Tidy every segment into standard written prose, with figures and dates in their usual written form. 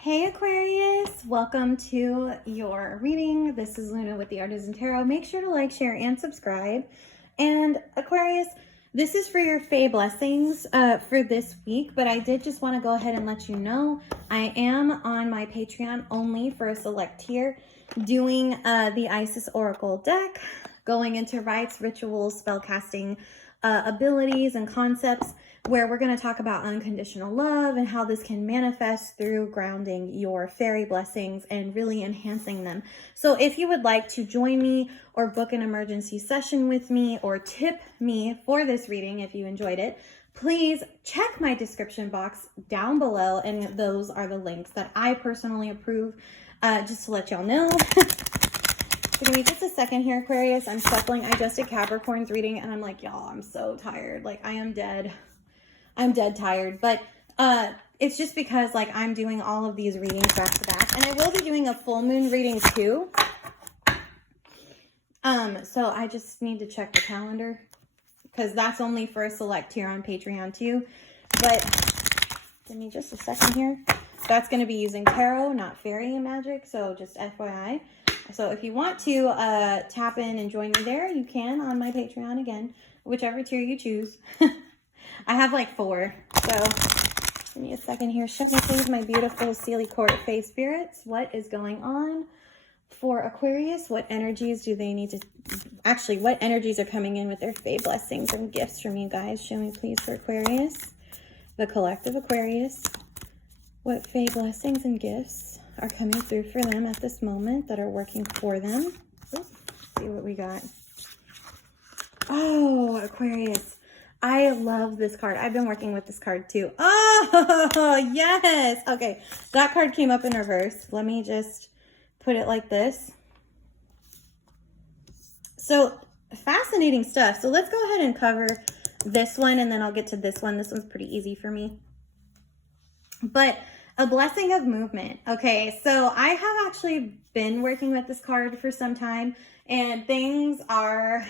Hey Aquarius, welcome to your reading. This is Luna with the Artisan Tarot. Make sure to like, share, and subscribe. And Aquarius, this is for your Fae blessings for this week, but I did just want to go ahead and let you know I am on my Patreon only for a select tier doing the Isis Oracle deck, going into rites, rituals, spellcasting abilities and concepts, where we're going to talk about unconditional love and how this can manifest through grounding your fairy blessings and really enhancing them. So if you would like to join me or book an emergency session with me or tip me for this reading if you enjoyed it, please check my description box down below, and those are the links that I personally approve, just to let y'all know. So give me just a second here, Aquarius. I'm shuffling. I just did Capricorn's reading and I'm like, y'all, I'm so tired. Like, I am dead. I'm dead tired, but it's just because like I'm doing all of these readings back to back, and I will be doing a full moon reading too. So I just need to check the calendar because that's only for a select tier on Patreon too. But give me just a second here. That's going to be using tarot, not fairy and magic. So just FYI. So if you want to tap in and join me there, you can on my Patreon again, whichever tier you choose. I have like 4, so give me a second here. Show me please, my beautiful Sealy Court Fae spirits. What is going on for Aquarius? What energies do they need to... Actually, what energies are coming in with their Fae blessings and gifts from you guys? Show me please for Aquarius. The collective Aquarius. What Fae blessings and gifts are coming through for them at this moment that are working for them. Let's see what we got. Oh, Aquarius. I love this card. I've been working with this card too. Oh, yes. Okay. That card came up in reverse. Let me just put it like this. So fascinating stuff. So let's go ahead and cover this one and then I'll get to this one. This one's pretty easy for me. But a blessing of movement. Okay. So I have actually been working with this card for some time, and things are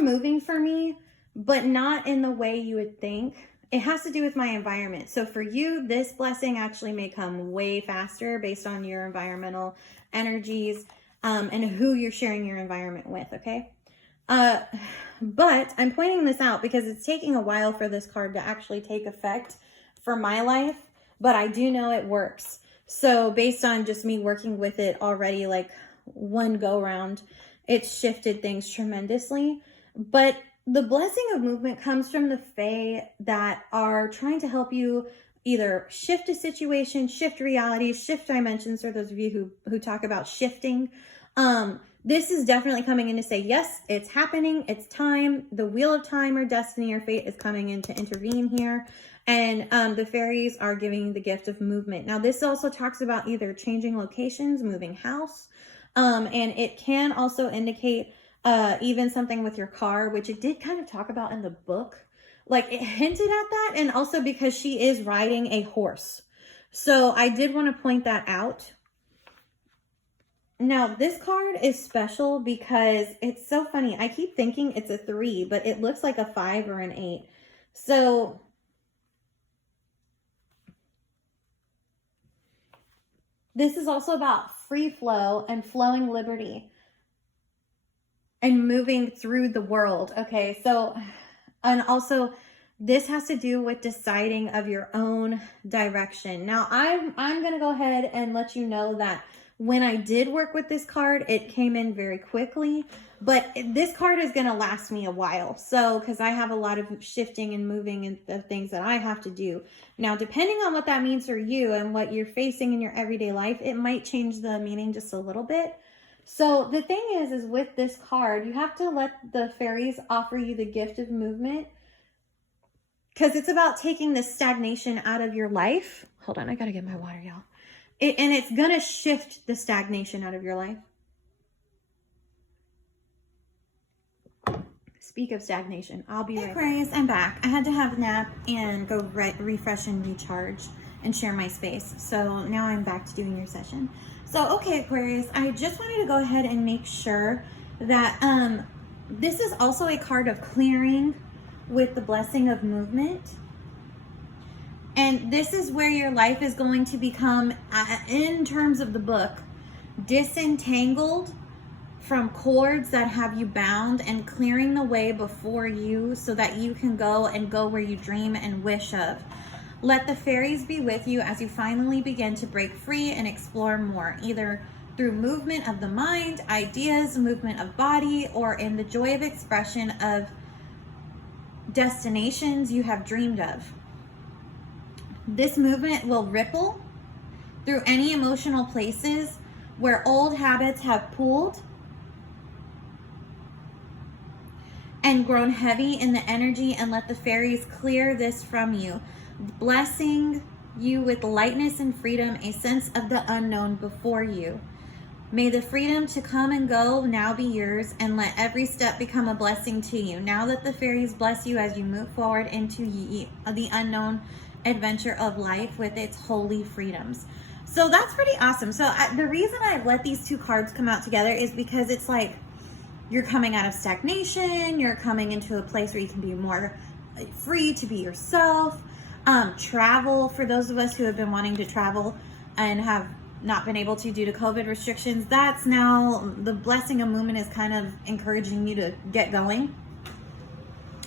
moving for me, but not in the way you would think. It has to do with my environment. So for you, this blessing actually may come way faster based on your environmental energies and who you're sharing your environment with, okay? But I'm pointing this out because it's taking a while for this card to actually take effect for my life, but I do know it works. So based on just me working with it already, like one go round, it's shifted things tremendously. But the blessing of movement comes from the Fae that are trying to help you either shift a situation, shift realities, shift dimensions, for those of you who talk about shifting. This is definitely coming in to say, yes, it's happening. It's time. The wheel of time or destiny or fate is coming in to intervene here. And the fairies are giving the gift of movement. Now, this also talks about either changing locations, moving house, and it can also indicate even something with your car, which it did kind of talk about in the book. Like, it hinted at that, and also because she is riding a horse. So I did want to point that out. Now, this card is special because it's so funny. I keep thinking it's a 3, but it looks like a 5 or an 8. So this is also about free flow and flowing liberty and moving through the world. Okay, so, and also this has to do with deciding of your own direction. Now, I'm going to go ahead and let you know that when I did work with this card, it came in very quickly, but this card is going to last me a while. So, because I have a lot of shifting and moving and the things that I have to do. Now, depending on what that means for you and what you're facing in your everyday life, it might change the meaning just a little bit. So the thing is with this card, you have to let the fairies offer you the gift of movement, because it's about taking the stagnation out of your life. Hold on, I got to get my water, y'all. And it's going to shift the stagnation out of your life. Speak of stagnation, I'll be right back. Aquarius, I'm back. I had to have a nap and go refresh and recharge and share my space. So now I'm back to doing your session. So, okay, Aquarius, I just wanted to go ahead and make sure that this is also a card of clearing with the blessing of movement. And this is where your life is going to become, in terms of the book, disentangled from cords that have you bound and clearing the way before you so that you can go where you dream and wish of. Let the fairies be with you as you finally begin to break free and explore more, either through movement of the mind, ideas, movement of body, or in the joy of expression of destinations you have dreamed of. This movement will ripple through any emotional places where old habits have pooled and grown heavy in the energy, and let the fairies clear this from you, blessing you with lightness and freedom, a sense of the unknown before you. May the freedom to come and go now be yours, and let every step become a blessing to you. Now that the fairies bless you as you move forward into the unknown adventure of life with its holy freedoms. So that's pretty awesome. So the reason I let these two cards come out together is because it's like you're coming out of stagnation, you're coming into a place where you can be more free to be yourself. Travel, for those of us who have been wanting to travel and have not been able to due to COVID restrictions, that's now the blessing of movement is kind of encouraging you to get going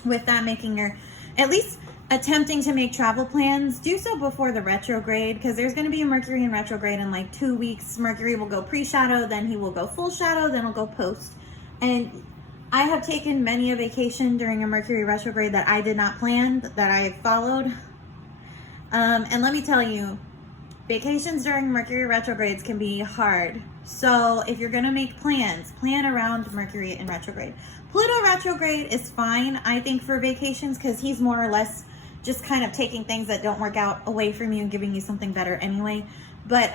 with that, making your, at least attempting to make travel plans. Do so before the retrograde, because there's going to be a Mercury in retrograde in like 2 weeks. Mercury will go pre-shadow, then he will go full shadow, then he'll go post. And I have taken many a vacation during a Mercury retrograde that I did not plan, that I followed. And let me tell you, vacations during Mercury retrogrades can be hard. So if you're going to make plans, plan around Mercury in retrograde. Pluto retrograde is fine, I think, for vacations, because he's more or less just kind of taking things that don't work out away from you and giving you something better anyway. But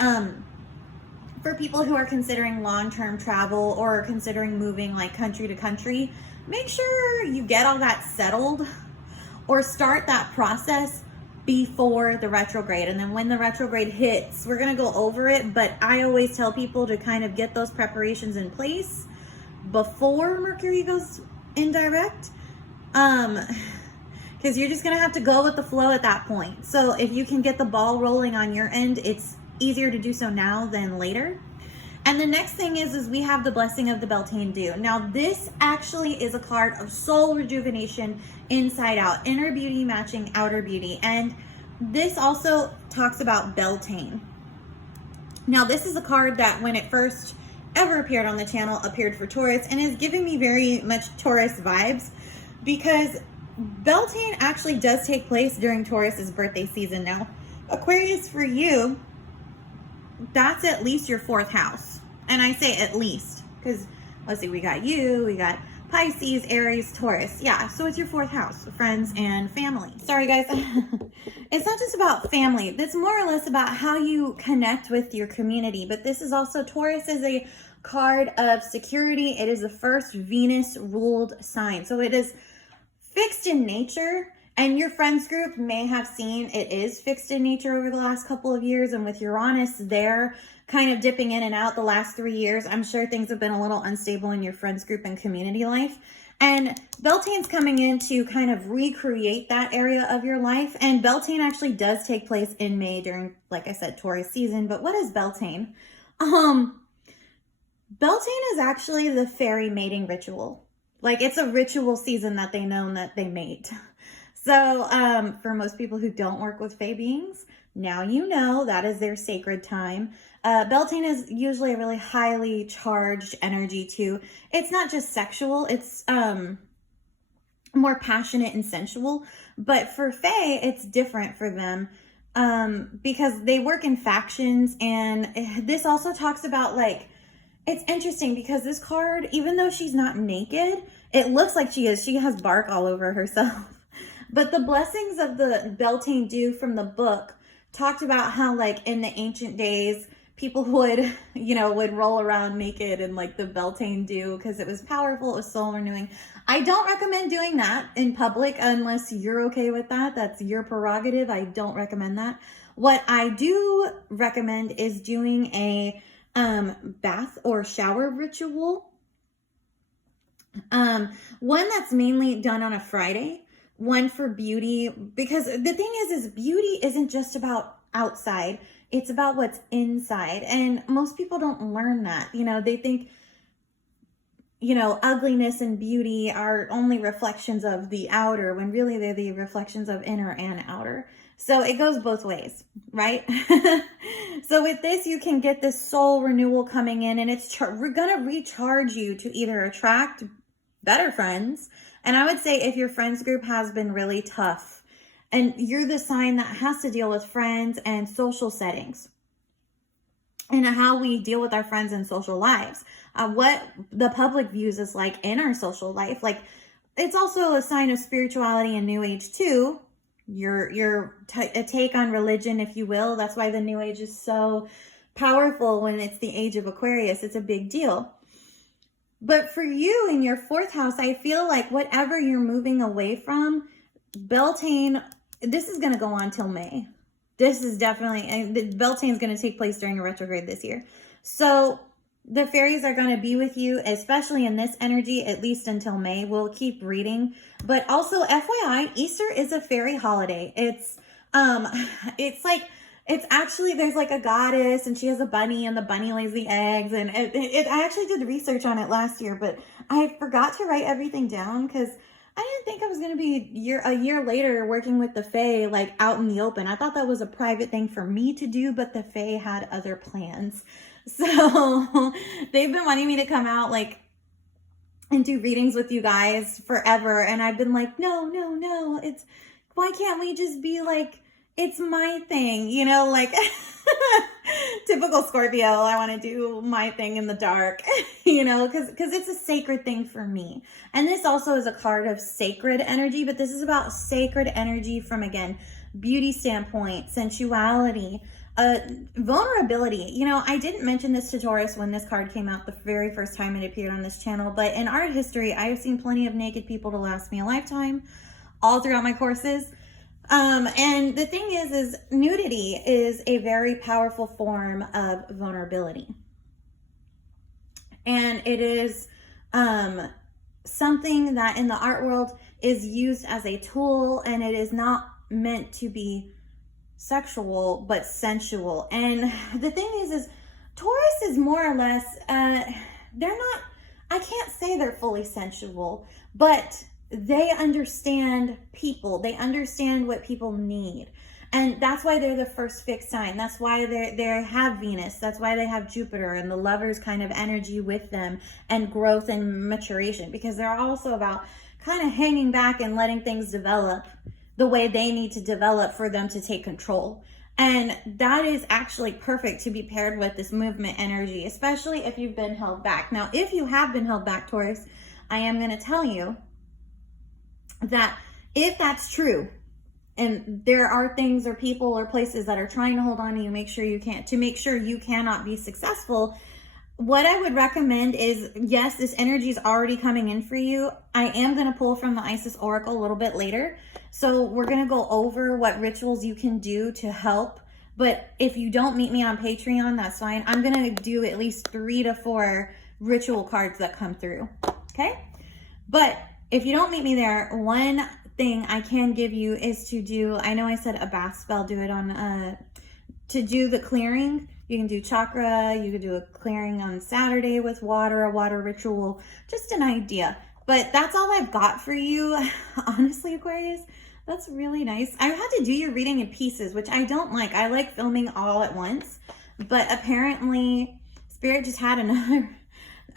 for people who are considering long-term travel or considering moving like country to country, make sure you get all that settled or start that process before the retrograde. And then when the retrograde hits, we're going to go over it, but I always tell people to kind of get those preparations in place before Mercury goes indirect, because you're just going to have to go with the flow at that point. So if you can get the ball rolling on your end, it's easier to do so now than later. And the next thing is we have the blessing of the Beltane dew. Now this actually is a card of soul rejuvenation, inside out, inner beauty matching outer beauty. And this also talks about Beltane. Now this is a card that when it first ever appeared on the channel appeared for Taurus, and is giving me very much Taurus vibes, because Beltane actually does take place during Taurus's birthday season. Now Aquarius, for you, that's at least your 4th house. And I say at least because, let's see, we got you, we got Pisces, Aries, Taurus. Yeah, so it's your 4th house, friends and family. Sorry guys, it's not just about family. It's more or less about how you connect with your community. But this is also, Taurus is a card of security. It is the first Venus ruled sign. So it is fixed in nature. And your friends group may have seen it is fixed in nature over the last couple of years. And with Uranus there kind of dipping in and out the last 3 years, I'm sure things have been a little unstable in your friends group and community life. And Beltane's coming in to kind of recreate that area of your life. And Beltane actually does take place in May during, like I said, Taurus season. But what is Beltane? Beltane is actually the fairy mating ritual. Like, it's a ritual season that they know that they mate. So for most people who don't work with fae beings, now you know that is their sacred time. Beltane is usually a really highly charged energy too. It's not just sexual, it's more passionate and sensual. But for fae, it's different for them because they work in factions. And this also talks about, like, it's interesting because this card, even though she's not naked, it looks like she is. She has bark all over herself. But the blessings of the Beltane dew from the book talked about how, like, in the ancient days, people would, would roll around naked in, like, the Beltane dew because it was powerful, it was soul renewing. I don't recommend doing that in public unless you're okay with that. That's your prerogative. I don't recommend that. What I do recommend is doing a bath or shower ritual. One that's mainly done on a Friday, one for beauty, because the thing is beauty isn't just about outside. It's about what's inside. And most people don't learn that. You know, they think, you know, ugliness and beauty are only reflections of the outer, when really they're the reflections of inner and outer. So it goes both ways, right? So with this, you can get this soul renewal coming in, and we're going to recharge you to either attract better friends. And I would say if your friends group has been really tough and you're the sign that has to deal with friends and social settings and how we deal with our friends and social lives, what the public views as like in our social life, like it's also a sign of spirituality and new age too. A take on religion, if you will. That's why the new age is so powerful when it's the age of Aquarius. It's a big deal. But for you in your 4th house, I feel like whatever you're moving away from, Beltane, this is going to go on till May. This is definitely, and Beltane is going to take place during a retrograde this year. So the fairies are going to be with you, especially in this energy, at least until May. We'll keep reading. But also, FYI, Easter is a fairy holiday. It's like, it's actually, there's like a goddess and she has a bunny and the bunny lays the eggs. And I actually did research on it last year, but I forgot to write everything down because I didn't think I was going to be a year later working with the Fae, like out in the open. I thought that was a private thing for me to do, but the Fae had other plans. So they've been wanting me to come out like and do readings with you guys forever. And I've been like, no, why can't we just be like, it's my thing, you know, like typical Scorpio. I want to do my thing in the dark, you know, because it's a sacred thing for me. And this also is a card of sacred energy, but this is about sacred energy from, again, beauty standpoint, sensuality, vulnerability. You know, I didn't mention this to Taurus when this card came out the very first time it appeared on this channel, but in art history, I have seen plenty of naked people to last me a lifetime all throughout my courses. And the thing is nudity is a very powerful form of vulnerability. And it is, something that in the art world is used as a tool, and it is not meant to be sexual, but sensual. And the thing is Taurus is more or less, they're not, I can't say they're fully sensual, but they understand people. They understand what people need. And that's why they're the first fixed sign. That's why they have Venus. That's why they have Jupiter and the Lover's kind of energy with them, and growth and maturation, because they're also about kind of hanging back and letting things develop the way they need to develop for them to take control. And that is actually perfect to be paired with this movement energy, especially if you've been held back. Now, if you have been held back, Taurus, I am going to tell you that if that's true, and there are things or people or places that are trying to hold on to you, make sure you cannot be successful, what I would recommend is, yes, this energy is already coming in for you. I am going to pull from the Isis Oracle a little bit later. So we're going to go over what rituals you can do to help. But if you don't meet me on Patreon, that's fine. I'm going to do at least 3 to 4 ritual cards that come through. Okay? But if you don't meet me there, one thing I can give you is to do, I know I said a bath spell, do it on, to do the clearing. You can do chakra, you could do a clearing on Saturday with water, a water ritual, just an idea. But that's all I've got for you. Honestly, Aquarius, that's really nice. I had to do your reading in pieces, which I don't like. I like filming all at once, but apparently Spirit just had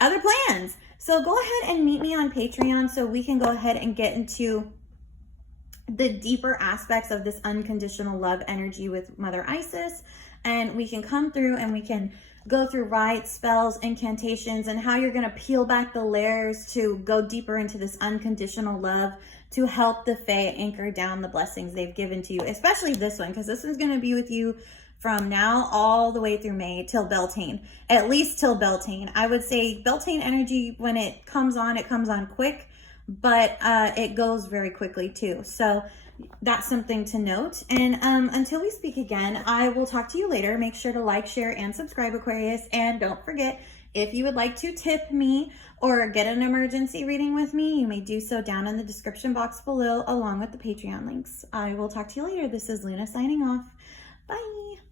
other plans. So go ahead and meet me on Patreon so we can go ahead and get into the deeper aspects of this unconditional love energy with Mother Isis. And we can come through and we can go through rites, spells, incantations, and how you're going to peel back the layers to go deeper into this unconditional love to help the Fae anchor down the blessings they've given to you, especially this one, because this one's going to be with you from now all the way through May till Beltane, at least till Beltane. I would say Beltane energy, when it comes on quick, but it goes very quickly too. So that's something to note. And until we speak again, I will talk to you later. Make sure to like, share, and subscribe, Aquarius. And don't forget, If you would like to tip me or get an emergency reading with me, you may do so down in the description box below, along with the Patreon links. I will talk to you later. This is Luna signing off. Bye.